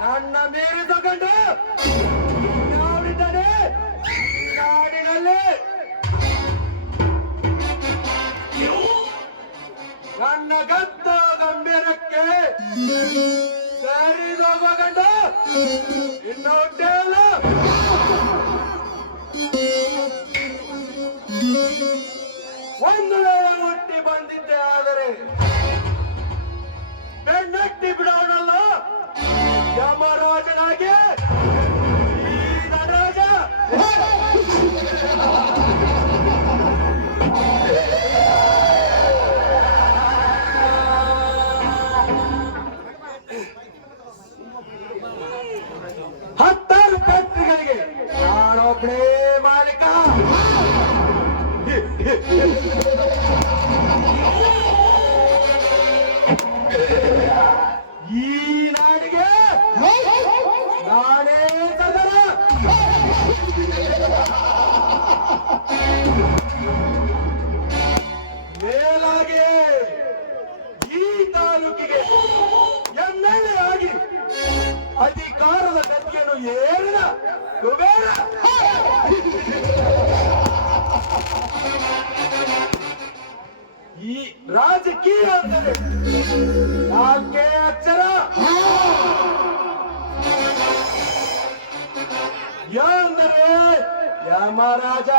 ನನ್ನ ಮೇಲೆ ತಗೊಂಡು ನಾವಿದ್ದಾನೆ ನಾಡಿನಲ್ಲಿ ನನ್ನ ಗತ್ತ ಗಂಭೀರಕ್ಕೆ ಸರಿದೋಗಂಡ ಇನ್ನು ಹೊಟ್ಟೆಲ್ಲ ಒಂದು ವೇಳೆ ಹುಟ್ಟಿ ಬಂದಿದ್ದೆ ಆದರೆ ಬೆನ್ನಟ್ಟಿ ಬಿಡೋಣಲ್ಲ ಯಮರಾಜನಾಗಿ ಈ ನಟರಾಜ ಹತ್ತಾರು ಫ್ಯಾಕ್ಟರಿಗಳಿಗೆ ನಾನೊಬ್ಬನೇ ಮಾಲೀಕ. ಈ ನಾಡಿಗೆ ನಾನೇ ಸದನ. ಮೇಲಾಗಿ ಈ ತಾಲೂಕಿಗೆ MLA ಆಗಿ ಅಧಿಕಾರದ ಗದ್ದಿಯನ್ನು ಏರಿದ ಕುಬೇರ. ಈ ರಾಜಕೀಯ ಅಂದರೆ ನಾಲ್ಕೇ ಅಕ್ಷರ. ಯ ಅಂದರೆ ಯಮರಾಜ,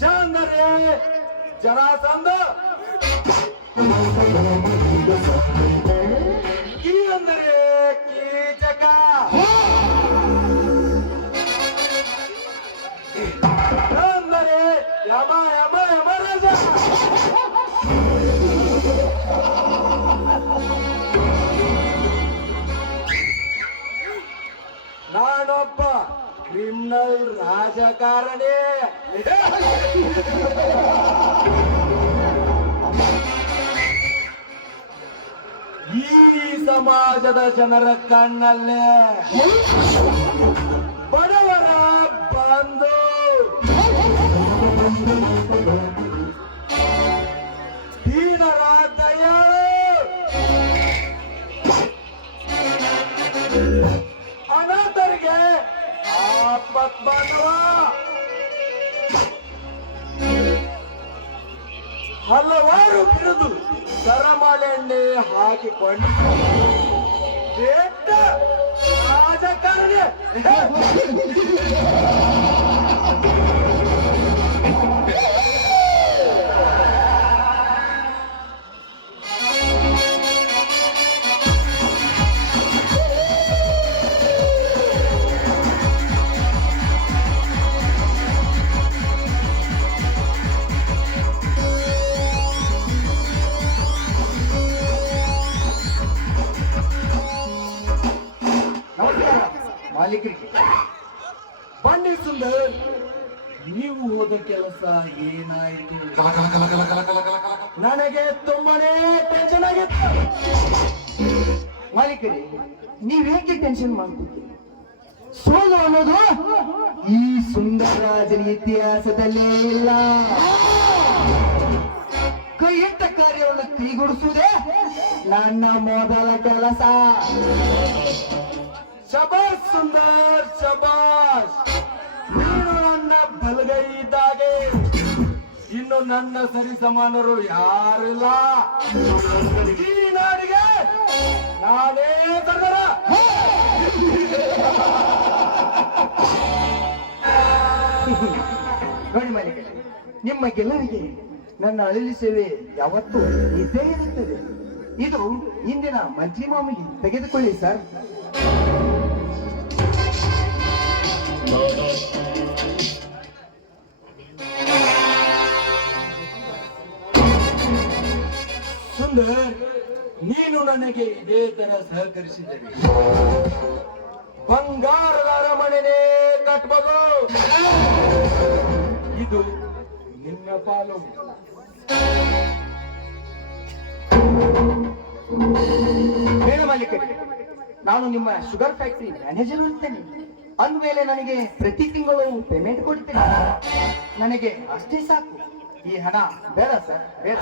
ಜ ಅಂದರೆ ಜರಾಸಂಧ, ಕಿ ಅಂದರೆ ಕೀಚಕ, ಅಂದರೆ ಯಮ ಯಮ ಯಮರಾಜ. ನಾನೊಬ್ಬ ಕ್ರಿಮಿನಲ್ ರಾಜಕಾರಣಿ. ಈ ಸಮಾಜದ ಜನರ ಕಣ್ಣಲ್ಲೇ ಬಡವರ ಬಂಧು, ದೀನರ ದಯಾಳು, ಅನಾಥರಿಗೆ ಆಪತ್ ಬಾಂಧವ, ಹಲವಾರು ಬಿರುದು ಸರಮಾಲೆಯನ್ನೇ ಹಾಕಿಕೊಂಡು ದೊಡ್ಡ ರಾಜಕಾರಣಿ. ಮಾಲೀಕರಿಗೆ. ಬನ್ನಿ ಸುಂದರ್, ನೀವು ಹೋದ ಕೆಲಸ ಏನಾಯಿತು? ನನಗೆ ತುಂಬಾನೇ ಟೆನ್ಷನ್ ಆಗಿತ್ತು. ಮಾಲೀಕರೇ, ನೀವೇಕೆ ಟೆನ್ಷನ್ ಮಾಡ್ತೀರಿ? ಸೋಲು ಅನ್ನೋದು ಈ ಸುಂದರರಾಜನ ಇತಿಹಾಸದಲ್ಲೇ ಇಲ್ಲ. ಕೈ ಇಟ್ಟ ಕಾರ್ಯವನ್ನು ಕೈಗೂಡಿಸುವುದೇ ನನ್ನ ಮೊದಲ ಕೆಲಸ. ಶಬಾಷ್ ಸುಂದರ್, ಶಬಾಷ್. ನೀನು ನನ್ನ ಬಲಗೈ ಇದ್ದಾಗೆ, ಇನ್ನು ನನ್ನ ಸರಿ ಸಮಾನರು ಯಾರಿಲ್ಲ. ಈ ನಾಡಿಗೆ ನಾನೇ ಸರ್ದಾರ. ನೋಡಿ ಮಾಲೀಕ, ನಿಮ್ಮ ಗೆಲುವಿಗೆ ನನ್ನ ಅಳಿಲು ಸೇವೆ ಯಾವತ್ತೂ ಇದ್ದೇ ಇರುತ್ತದೆ. ಇದು ಇಂದಿನ ಮಂತ್ರಿ ಮಾಮಿಗೆ ತೆಗೆದುಕೊಳ್ಳಿ ಸರ್. ಸುಂದರ್, ನೀನು ನನಗೆ ಇದೇ ತರ ಸಹಕರಿಸಿದರೆ ಬಂಗಾರದ ಅರಮನೆನೇ ಕಟ್ಬೋದು. ಇದು ನಿನ್ನ ಪಾಲು. ಹೇಳ ಮಾಲೀಕರೇ, ನಾನು ನಿಮ್ಮ ಶುಗರ್ ಫ್ಯಾಕ್ಟರಿ ಮ್ಯಾನೇಜರ್ ಇರ್ತೇನೆ. ಅಂದ್ಮೇಲೆ ನನಗೆ ಪ್ರತಿ ತಿಂಗಳು ಪೇಮೆಂಟ್ ಕೊಡ್ತೇನೆ. ನನಗೆ ಅಷ್ಟೇ ಸಾಕು. ಈ ಹಣ ಬೇಡ ಸರ್, ಬೇಡ.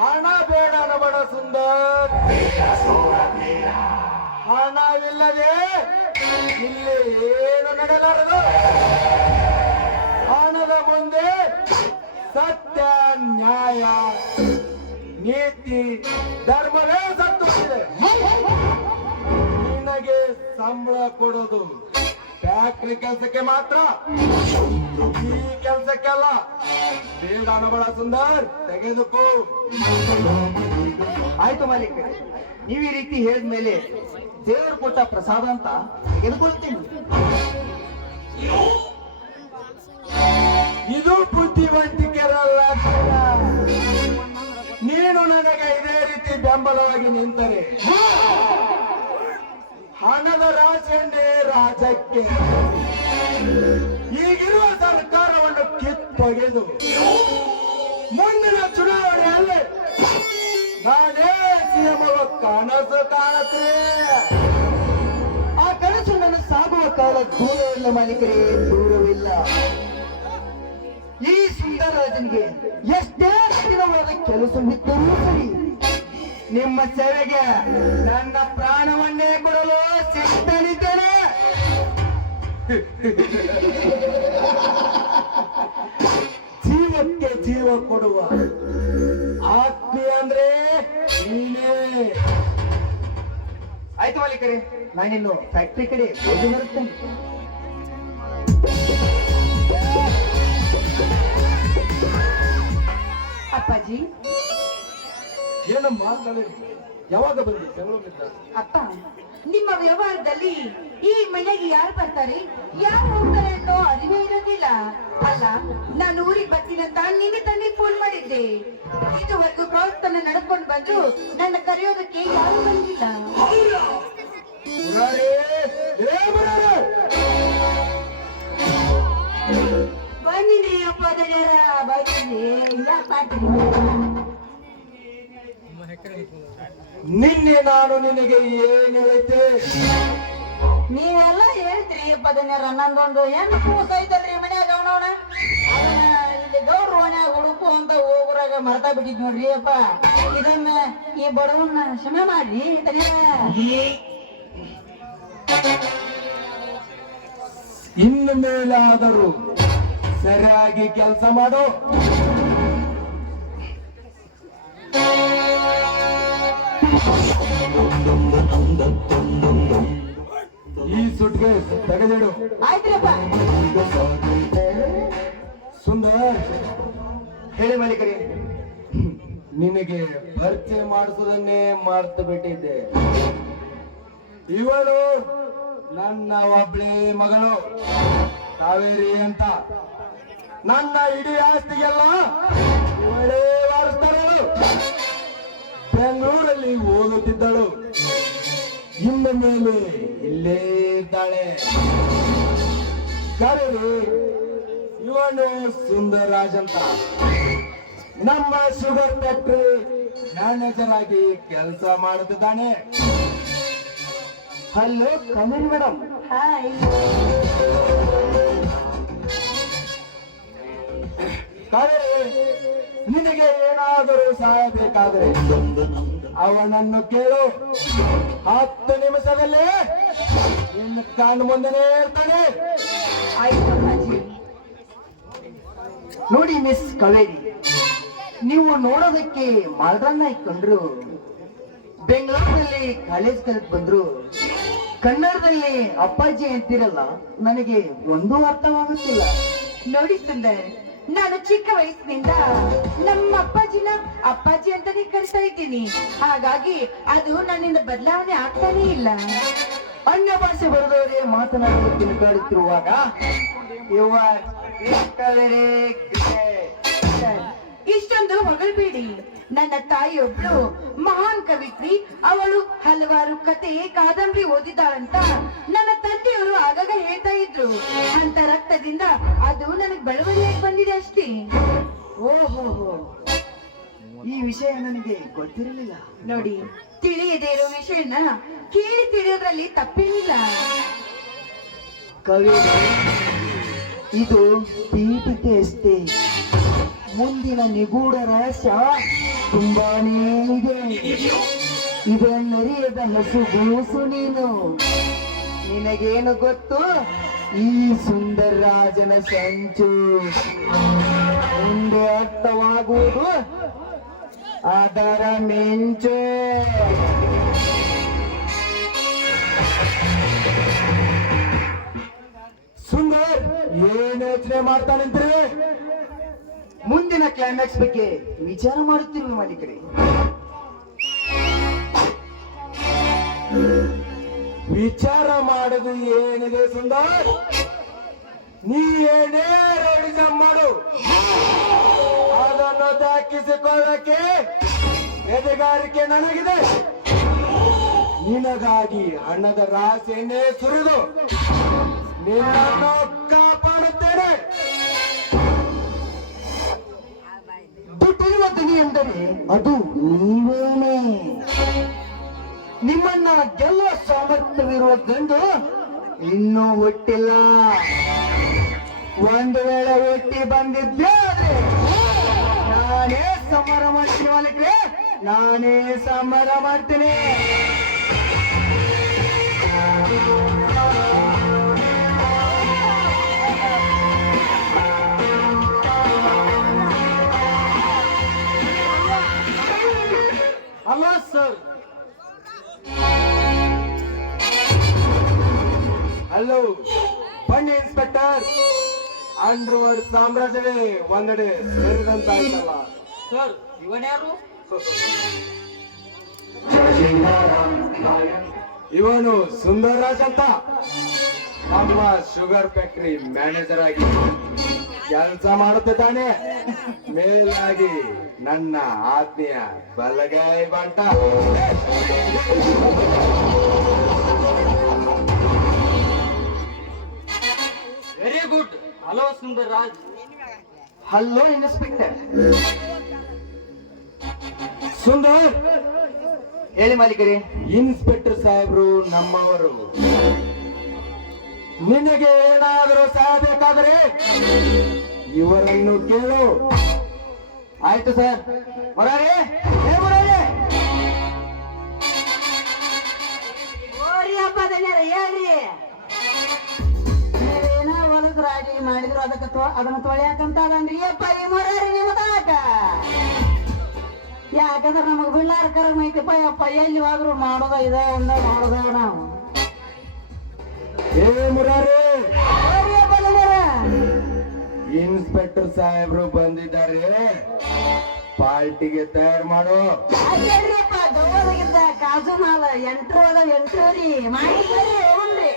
ಹಣ ಬೇಡ ನಬಡ ಸುಂದರ್. ಹಣವಿಲ್ಲದೆ ಇಲ್ಲಿ ಏನು ನಡೆಯಲಾರದು. ಹಣದ ಮುಂದೆ ಸತ್ಯ, ನ್ಯಾಯ, ನೀತಿ, ಧರ್ಮವೇ ಸತ್ತುತ್ತಿದೆ. ನಿನಗೆ ಸಂಬಳ ಕೊಡೋದು ಫ್ಯಾಕ್ಟ್ರಿ ಕೆಲಸಕ್ಕೆ ಮಾತ್ರ, ಈ ಕೆಲಸಕ್ಕೆಲ್ಲ. ಬೇಡ ನಬಳ ಸುಂದರ್, ತೆಗೆದುಕೋ. ಆಯ್ತು ಮಾಲೀಕ, ನೀವು ಈ ರೀತಿ ಹೇಳಿದ್ಮೇಲೆ ದೇವರು ಕೊಟ್ಟ ಪ್ರಸಾದ ಅಂತ ತೆಗೆದುಕೊಳ್ತೀನಿ. ಇದು ಬುದ್ಧಿವಂತಿಕೆರಲ್ಲ. ನೀನು ನನಗೆ ಇದೇ ರೀತಿ ಬೆಂಬಲವಾಗಿ ನಿಂತರೆ ಹಣದ ರಾಶಿಯನ್ನೇ ರಾಜ್ಯಕ್ಕೆ, ಈಗಿರುವ ಸರ್ಕಾರವನ್ನು ಕಿತ್ತೊಗೆದು ಮುಂದಿನ ಚುನಾವಣೆಯಲ್ಲಿ ನಾನೇ ಸಿಎಂ ಕನಸು ಕಾಣುತ್ತೇ. ಆ ಕನಸು ನನ್ನ ಸಾಗುವ ಕಾಲ ದೂರವಿಲ್ಲ ಮಾಲೀಕರೇ, ದೂರವಿಲ್ಲ. ಈ ಸುಂದರರಾಜನಿಗೆ ಎಷ್ಟೇ ಕಠಿಣವಾದ ಕೆಲಸವಿದ್ದರೂ ಸರಿ, ನಿಮ್ಮ ಸೇವೆಗೆ ನನ್ನ ಪ್ರಾಣವನ್ನೇ ಕೊಡಲು ಸಿದ್ಧನಿದ್ದೇನೆ. ಜೀವಕ್ಕೆ ಜೀವ ಕೊಡುವ ಆತ್ಮೀಯ ಅಂದ್ರೆ ನೀನೇ. ಆಯ್ತು ಮಾಲೀಕರೇ, ನಾನಿನ್ನು ಫ್ಯಾಕ್ಟ್ರಿ ಕಡೆ ಹೋಗಿ ಬರುತ್ತೇನೆ. ಅಪ್ಪಾಜಿ, ಏನಮ್ಮ ಯಾವಾಗ ಬಂದಿ ಬೆಂಗಳೂರಿನಿಂದ? ಅಪ್ಪ, ನಿಮ್ಮ ವ್ಯವಹಾರದಲ್ಲಿ ಈ ಮನೆಗೆ ಯಾರು ಬರ್ತಾರೆ ಯಾರು ಹೋಗ್ತಾರೆ ಅನ್ನೋ ಅರಿವೇ ಇರೋದಿಲ್ಲ. ಅಲ್ಲ, ನಾನು ಊರಿಗೆ ಬರ್ತೀನಿ ಅಂತ ನಿನ್ನೆ ತಂದೆ ಫೋನ್ ಮಾಡಿದ್ದೆ. ಇದುವರೆಗೂ ಪ್ರವಾಸನ ನಡ್ಕೊಂಡು ಬಂದು ನನ್ನ ಕರೆಯೋದಕ್ಕೆ ಯಾರು ಬಂದಿಲ್ಲ. ಬಂದಿನಿ ಅಪ್ಪ, ಬಂದಿನಿ. ನಿನ್ನೆ ನಾನು ನಿನಗೆ ಏನ್ ಹೇಳಿದ್ದೆ? ನೀವೆಲ್ಲ ಹೇಳ್ತೀರಿ ಪದನ್ಯಾರ. ನಂದೊಂದು ಹೆಣ್ಣು ಕೂಸ ಐತಲ್ರಿ ಮನ್ಯಾಗ, ಅವನವನ ಇಲ್ಲಿ ಗೌಡ್ರ ಮನ್ಯಾಗ ಹುಡುಕು ಅಂತ ಹೋಗುರಾಗ ಮರ್ತಾ ಬಿಟ್ಟಿದ್ ನೋಡ್ರಿ ಅಪ್ಪ. ಇದನ್ನ ಈ ಬಡವನ್ನ ಕ್ಷಮೆ ಮಾಡ್ರಿ. ಇನ್ನು ಮೇಲಾದರೂ ಸರಿಯಾಗಿ ಕೆಲಸ ಮಾಡು. ಈ ಸುಟ್ಗೆ ತೆಗೆದಿಡು. ಆಯ್ತ್ರಪ್ಪ. ಸುಂದರ್, ಹೇಳಿ ಮಾಲೀಕರೇ, ನಿನಗೆ ಪರಿಚಯ ಮಾಡಿಸೋದನ್ನೇ ಮರ್ತು ಬಿಟ್ಟಿದ್ದೆ. ಇವಳು ನನ್ನ ಒಬ್ಳೇ ಮಗಳು ಕಾವೇರಿ ಅಂತ. ನನ್ನ ಇಡೀ ಆಸ್ತಿಗೆಲ್ಲ ಇವಳೇ ವಾರಿಸ್ತಾರಳು. ಬೆಂಗಳೂರಲ್ಲಿ ಓದುತ್ತಿದ್ದಳು. ಇನ್ನು ಮೇಲೆ ಇಲ್ಲೇ ಇದ್ದಾಳೆ. ಕರೀರಿ, ಇವನು ಸುಂದರರಾಜ್ ಅಂತ ನಮ್ಮ ಶುಗರ್ ಫ್ಯಾಕ್ಟ್ರಿ ಮ್ಯಾನೇಜರ್ ಆಗಿ ಕೆಲಸ ಮಾಡುತ್ತಿದ್ದಾನೆ. Hello Kamal madam. ಹಾಯ್. ಕರೀರಿ, ನಿನಗೆ ಏನಾದರೂ ಸಹಾಯ ಬೇಕಾದರೆ ಅವನನ್ನು ಕೇಳು. 10 ನಿಮಿಷದಲ್ಲಿ ನಿನ್ನ ಕಣ್ಣು ಮುಂದೆನೇ ಇರ್ತಾನೆ. ಆಯ್ತು ಅಪ್ಪಾಜಿ. ನೋಡಿ ಮಿಸ್ ಕಾವೇರಿ, ನೀವು ನೋಡೋದಕ್ಕೆ ಮಾಡರ್ನ್ ಆಗಿ ಕಂಡ್ರು, ಬೆಂಗಳೂರಿನಲ್ಲಿ ಕಾಲೇಜ್ ಕಲಿತ್ ಬಂದ್ರು, ಕನ್ನಡದಲ್ಲಿ ಅಪ್ಪಾಜಿ ಅಂತಿರಲ್ಲ, ನನಗೆ ಒಂದೂ ಅರ್ಥವಾಗುತ್ತಿಲ್ಲ. ನೋಡಿ ಸುಂದರ್, ನಾನು ಚಿಕ್ಕ ವಯಸ್ಸಿನಿಂದ ನಮ್ಮ ಅಪ್ಪಾಜಿನ ಅಪ್ಪಾಜಿ ಅಂತಾನೆ ಕರಿತಾ ಇದ್ದೀನಿ. ಹಾಗಾಗಿ ಅದು ನನ್ನಿಂದ ಬದಲಾವಣೆ ಆಗ್ತಾನೇ ಇಲ್ಲ. ಅನ್ಯ ಭಾಷೆ ಬರೆದವರೇ ಮಾತನಾಡಲು ತಿರುಗಾಡುತ್ತಿರುವಾಗ ಸರ್, ಇಷ್ಟೊಂದು ಹೊಗಳ್ಬೇಡಿ. ನನ್ನ ತಾಯಿಯೊಬ್ಳು ಮಹಾನ್ ಕವಿತ್ರಿ. ಅವಳು ಹಲವಾರು ಕತೆ ಕಾದಂಬರಿ ಓದಿದ್ದಾಳಂತ ನನ್ನ ತಂದೆಯವರು ಆಗಾಗ ಹೇಳ್ತಾ ಇದ್ರು. ಅಂತ ರಕ್ತದಿಂದ ಅದು ನನಗೆ ಬೆಳವಣಿಗೆ ಬಂದಿದೆ ಅಷ್ಟೇ. ಓಹೋ, ಈ ವಿಷಯ ನನಗೆ ಗೊತ್ತಿರಲಿಲ್ಲ. ನೋಡಿ, ತಿಳಿಯದೇ ಇರೋ ವಿಷಯನ ಕೇಳಿ ತಿಳಿಯೋದ್ರಲ್ಲಿ ತಪ್ಪೇನಿಲ್ಲ. ಕವಿ, ಇದು ಪೀಠಿಕೆ ಅಷ್ಟೇ. ಮುಂದಿನ ನಿಗೂಢ ರಹಸ್ಯ ತುಂಬಾನೇ ಇದೆ. ಇದನ್ನರಿಯದ ಹಸುಗೂಸು ನೀನು. ನಿನಗೇನು ಗೊತ್ತು ಈ ಸುಂದರ ರಾಜನ ಸಂಚು? ಮುಂದೆ ಅರ್ಥವಾಗುವುದು ಅದರ ಮಿಂಚು. ಸುಂದರ್, ಏನ್ ಯೋಚನೆ ಮಾಡ್ತಾ ನಿಂತ್ರಿ? ಮುಂದಿನ ಕ್ಲೈಮ್ಯಾಕ್ಸ್ ಬಗ್ಗೆ ವಿಚಾರ ಮಾಡುತ್ತಿರುವ ಮಾಲೀಕರೇ. ವಿಚಾರ ಮಾಡೋದು ಏನಿದೆ ಸುಂದರ್? ನೀ ಏನೇ ರೋಡಿಸಂ ಮಾಡು, ಅದನ್ನು ದಕ್ಕಿಸಿಕೊಳ್ಳಕ್ಕೆ ಎದೆಗಾರಿಕೆ ನನಗಿದೆ. ನಿನಗಾಗಿ ಹಣದ ರಾಶಿಯನ್ನೇ ಸುರಿದು ನಿನ್ನನ್ನು ಕಾಪಾಡುತ್ತೇನೆ. ದುಡ್ಡಿರುವ ದನಿ ಎಂದರೆ ಅದು ನೀವೇನೇ. ನಿಮ್ಮನ್ನ ಗೆಲ್ಲುವ ಸಾಮರ್ಥ್ಯವಿರುವ ಗಂಡು ಇನ್ನೂ ಹುಟ್ಟಿಲ್ಲ. ಒಂದು ವೇಳೆ ಹುಟ್ಟಿ ಬಂದಿದ್ದೆ ಆದ್ರೆ ನಾನೇ ಸಂಹಾರ ಮಾಡ್ತೀನಿ ಮಾಲೀಕ್ರೆ, ನಾನೇ ಸಂಹಾರ ಮಾಡ್ತೀನಿ. ಅಲ್ಲ ಸರ್. ಹಲೋ, ಬನ್ನಿ ಇನ್ಸ್ಪೆಕ್ಟರ್. ಅಂಡರ್ವರ್ಲ್ಡ್ ಸಾಮ್ರಾಜ್ಯವೇ ಒಂದೆಡೆ ಸೇರಿದಂತಾಯ್ತಲ್ಲ ಸರ್. ಇವನ್ಯಾರು? ಇವನು ಸುಂದರರಾಜ್ ಅಂತ ನಮ್ಮ ಶುಗರ್ ಫ್ಯಾಕ್ಟರಿ ಮ್ಯಾನೇಜರ್ ಆಗಿ ಕೆಲಸ ಮಾಡುತ್ತಿದ್ದಾನೆ. ಮೇಲಾಗಿ ನನ್ನ ಆತ್ಮೀಯ ಬಲಗೈ ಬಂಟ. Very good. Hello Sundar Raj. Hello inspector. Sundar, ಹೇಳಿ ಮಾಲೀಕರೇ. ಇನ್ಸ್ಪೆಕ್ಟರ್ ಸಾಹೇಬ್ರು ನಮ್ಮವರು. ನಿನಗೆ ಏನಾದರೂ ಸಹಾಯ ಬೇಕಾದರೆ ಇವರನ್ನು ಕೇಳು. ಆಯ್ತು ಸರ್. ಮುರಾರಿ, ಹೇ ಮುರಾರಿ. ಓರಿ ಹಬ್ಬದಲ್ಲ ಹೇಳ್ರಿ. ನೀವೇನ ಹೊಲದ ರಾಜಿ ಮಾಡಿದ್ರು ಅದನ್ನ ತೊಳೆಯಾಕಂತ ಅದನ್ರಿ ಅಪ್ಪ ಈ ಮುರಾರಿ ನಿಮ್ಮದಾಕ. ಯಾಕಂದ್ರೆ ನಮಗ್ ಬಿಳ್ಳಾರ ಕರಗ್ ಮೈತಪ್ಪ ಯಪ್ಪ. ಎಲ್ಲಿ ಹೋದ್ರು ಮಾಡೋದ ಇದ ಒಂದ ಮಾಡೋದ ನಾವು. ಏ ಮುರಾರಿ, ಓರಿ ಹಬ್ಬದಲ್ಲ. ಇನ್ಸ್ಪೆಕ್ಟರ್ ಸಾಹೇಬ್ರು ಬಂದಿದ್ದಾರೆ, ಪಾರ್ಟಿಗೆ ತಯಾರು ಮಾಡು. ಅದೇನ್ರಿಪ್ಪ ದೋವದಾಗಿದ್ದ ಕಾಜು ಮಾಲ ಎಂಟ್ರು ಅದ ಎಂಟ್ರಿ ಮಾಡಿದ್ರಿ ಹೋಗ್ರಿ.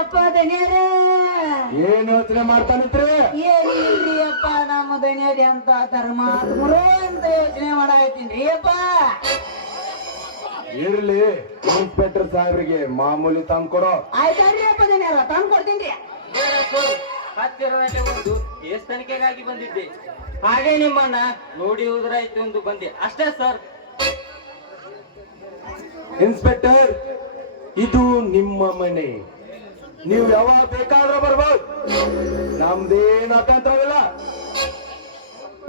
ಅಪ್ಪ ದನಿಯರ ಏನ್ ಯೋಚನೆ ಮಾಡ್ತಾನಿತ್ರಿ? ಏನಿಲ್ರಿ ಅಪ್ಪ ನಮ್ಮ ದನಿಯರಿ ಅಂತ ಧರ್ಮಾತ್ಮರು ಅಂತ ಯೋಚನೆ ಮಾಡಾಕತ್ತೀನಿ ಅಪ್ಪ. ಇರ್ಲಿ, ಇನ್ಸ್ಪೆಕ್ಟರ್ ಸಾಹೇಬ್ರಿಗೆ ಮಾಮೂಲಿ ತಂದ್ ಕೊಡೋ. ಆಯ್ತಾರ್ರಿ ಅಪ್ಪ ದನಿಯರ ತಂದು ಕೊಡ್ತೀನಿ. ಹತ್ತಿರದಲ್ಲಿ ಒಂದು ಕೇಸ್ ತನಿಖೆಗಾಗಿ ಬಂದಿದ್ದೆ. ಹಾಗೆ ನಿಮ್ಮನ್ನ ನೋಡಿ ಹೋದ್ರಾಯ್ತು ಎಂದು ಬಂದೆ ಅಷ್ಟೇ ಸರ್. ಇನ್ಸ್ಪೆಕ್ಟರ್, ಇದು ನಿಮ್ಮ ಮನೆ, ನೀವು ಯಾವಾಗ ಬೇಕಾದ್ರೂ ಬರ್ಬೋದು, ನಮ್ದೇನು ಅಭ್ಯಂತರವಿಲ್ಲ.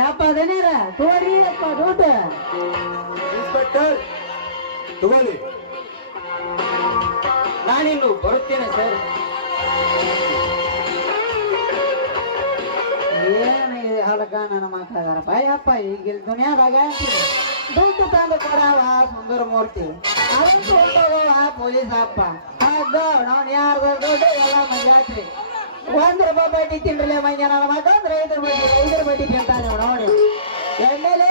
ಯಪ್ಪ ದನಿಯರ ತೋರಿ ಅಪ್ಪ ದೊಡ್ಡ ಇನ್ಸ್ಪೆಕ್ಟರ್ ತಗೊಳ್ಳಿ. ನಾನಿನ್ನು ಬರುತ್ತೇನೆ ಸರ್. ಏನಿದೆ ಹಲಕ ನನ್ನ ಮಾತಾಡಾರಪ್ಪ ಯಪ್ಪ. ಈಗ ದುನಿಯಾದಾಗ ದುಡ್ಡು ತಂದು ಕೊಡವ ಸುಂದರ ಮೂರ್ತಿ, ಅವನ್ ಹೋಗೋವ ಪೊಲೀಸ್ ಅಪ್ಪ. ಅದ ನಾವು ಯಾರ್ದಾರ ದುಡ್ಡು ಎಲ್ಲ ಮಜಾತ್ರಿ. ₹1 ಬಡ್ಡಿ ತಿನ್ರಲೆ ಮಂಜ ನನ್ನ ಮಗ ಅಂದ್ರೆ 5 ಬಡ್ಡಿ ತಿಂತಾನೆ ನೋಡಿ. ಎಣ್ಣೆಲೆ